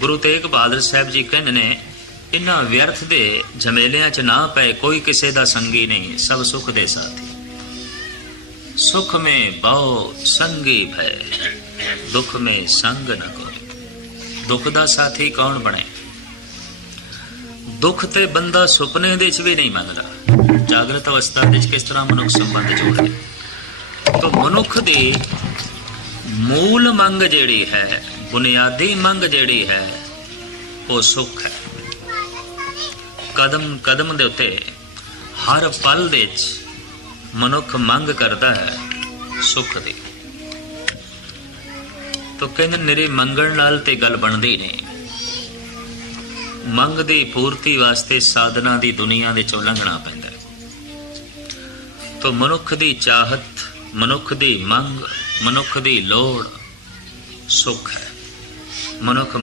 ਗੁਰੂ ਤੇਗ ਬਹਾਦਰ ਸਾਹਿਬ ਜੀ ਕਹਿੰਦੇ ਨੇ, ਇਨ੍ਹਾਂ ਵਿਅਰਥ ਦੇ ਝਮੇਲਿਆਂ 'ਚ ਨਾ ਪਏ ਕੋਈ ਕਿਸੇ ਦਾ ਸੰਗੀ ਨਹੀਂ, ਸਭ ਸੁਖ ਦੇ ਸਾਥੀ। ਸੁਖ ਮੇ ਬਹੁ ਸੰਗੀ ਭੈ, ਦੁਖ ਮੇ ਸੰਗ ਨ ਕੋਈ। ਦੁਖ ਦਾ ਸਾਥੀ ਕੌਣ ਬਣੇ? ਦੁੱਖ ਤੇ ਬੰਦਾ ਸੁਪਨੇ ਦੇ ਵਿੱਚ ਵੀ ਨਹੀਂ ਮੰਨਦਾ। ਜਾਗਰਤ ਅਵਸਥਾ ਦੇ ਵਿੱਚ ਕਿਸ ਤਰ੍ਹਾਂ ਮਨੁੱਖ ਸੰਬੰਧ ਜੋੜਦੇ? ਤਾਂ ਮਨੁੱਖ ਦੀ ਮੂਲ ਮੰਗ ਜਿਹੜੀ ਹੈ ਬੁਨਿਆਦੀ ਮੰਗ ਜਿਹੜੀ ਹੈ, ਉਹ ਸੁੱਖ ਹੈ। ਕਦਮ ਕਦਮ ਦੇ ਉੱਤੇ ਹਰ ਪਲ ਦੇ ਵਿੱਚ ਮਨੁੱਖ ਮੰਗ ਕਰਦਾ ਹੈ ਸੁੱਖ ਦੀ। ਤਾਂ ਕਹਿੰਦੇ ਨਿਰੇ ਮੰਗਣ ਨਾਲ ਤੇ ਗੱਲ ਬਣਦੀ ਨਹੀਂ। ਮੰਗ ਦੀ ਪੂਰਤੀ ਵਾਸਤੇ ਸਾਧਨਾ ਦੀ ਦੁਨੀਆ ਦੇ ਚੋਂ ਲੰਘਣਾ ਪੈਂਦਾ ਹੈ। ਤਾਂ ਮਨੁੱਖ ਦੀ ਚਾਹਤ, ਮਨੁੱਖ ਦੀ ਮੰਗ, ਮਨੁੱਖ ਦੀ ਲੋੜ ਸੁੱਖ ਹੈ। ਮਨੁੱਖ